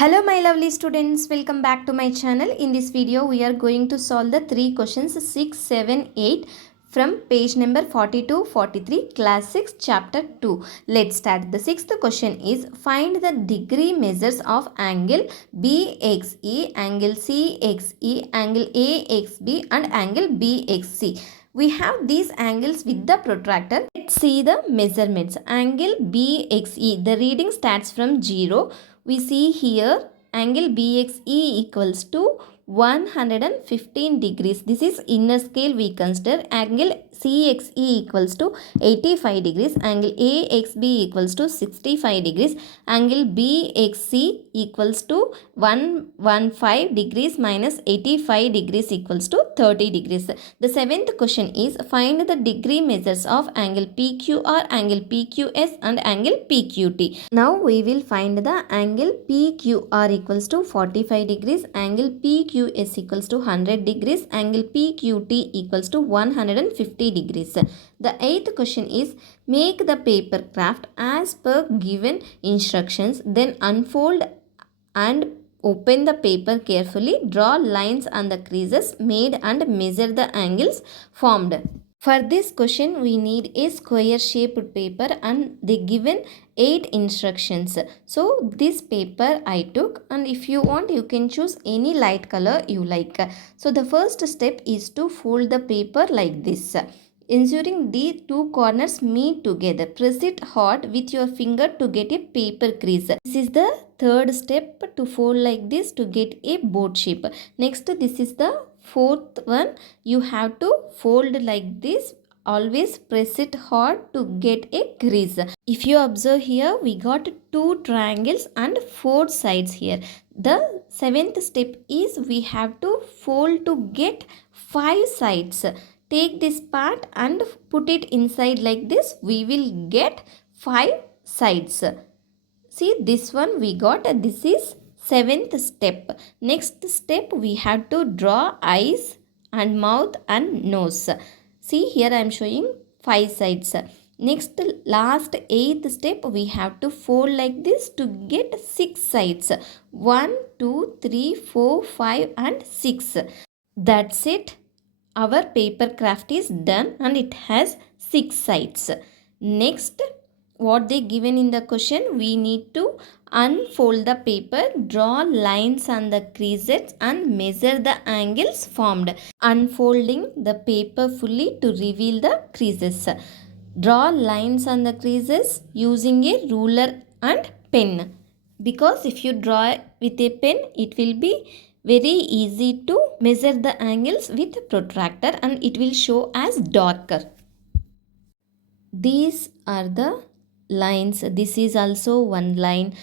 Hello my lovely students, welcome back to my channel. In this video we are going to solve the three questions 6, 7, 8 from page number 42, 43, class 6 chapter 2. Let's start. The sixth question is find the degree measures of angle BXE, angle CXE, angle AXB and angle BXC. We have these angles with the protractor. Let's see the measurements. Angle BXE, the reading starts from 0. We see here angle BXE equals to 115 degrees. This is inner scale we consider. Angle CXE equals to 85 degrees. Angle AXB equals to 65 degrees. Angle BXC equals to 115 degrees minus 85 degrees equals to 30 degrees. The seventh question is find the degree measures of angle PQR, angle PQS and angle PQT. Now we will find the angle PQR equals to 45 degrees, angle PQS equals to 100 degrees, angle PQT equals to 150 degrees. The eighth question is make the paper craft as per given instructions, then unfold and open the paper carefully, draw lines on the creases made and measure the angles formed. For this question we need a square shaped paper and they given 8 instructions. So this paper I took, and if you want you can choose any light color you like. So the first step is to fold the paper like this, ensuring the two corners meet together. Press it hard with your finger to get a paper crease. This is the third step, to fold like this to get a boat shape. Next, this is the fourth one. You have to fold like this. Always press it hard to get a crease. If you observe here, we got 2 triangles and 4 sides here. The seventh step is we have to fold to get 5 sides. Take this part and put it inside like this. We will get 5 sides. See, this one we got. This is seventh step. Next step we have to draw eyes and mouth and nose. See, here I am showing 5 sides. Next, last 8th step we have to fold like this to get 6 sides. 1, 2, 3, 4, 5 and 6. That's it. Our paper craft is done and it has 6 sides. Next, what they given in the question, we need to unfold the paper, draw lines on the creases and measure the angles formed. Unfolding the paper fully to reveal the creases. Draw lines on the creases using a ruler and pen. Because if you draw with a pen, it will be very easy to measure the angles with protractor and it will show as darker. These are the lines. This is also one line.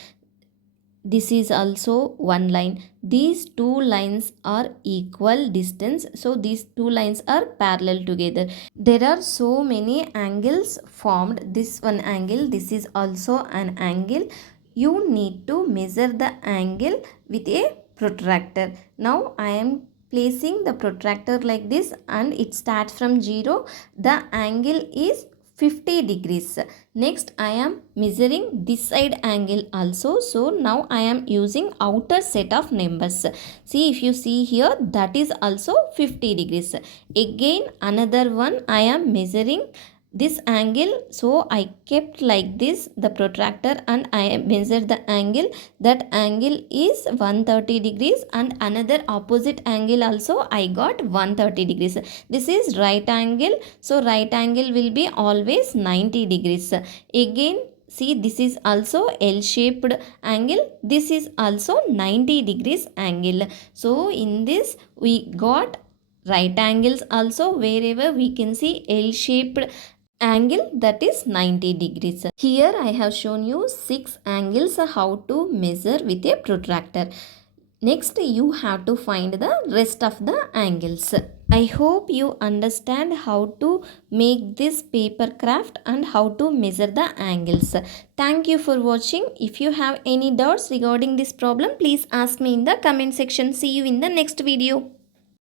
This is also one line. These two lines are equal distance. So these two lines are parallel together. There are so many angles formed. This one angle, this is also an angle. You need to measure the angle with a protractor. Now I am placing the protractor like this and it starts from 0. The angle is 50 degrees. Next I am measuring this side angle also. So now I am using outer set of numbers. See, if you see here, that is also 50 degrees. Again another one I am measuring this angle. So I kept like this the protractor and I measured the angle. That angle is 130 degrees and another opposite angle also I got 130 degrees. This is right angle. So right angle will be always 90 degrees. Again, see, this is also L-shaped angle. This is also 90 degrees angle. So in this we got right angles also. Wherever we can see L-shaped angle, that is 90 degrees. Here I have shown you 6 angles how to measure with a protractor. Next you have to find the rest of the angles. I hope you understand how to make this paper craft and how to measure the angles. Thank you for watching. If you have any doubts regarding this problem, please ask me in the comment section. See you in the next video.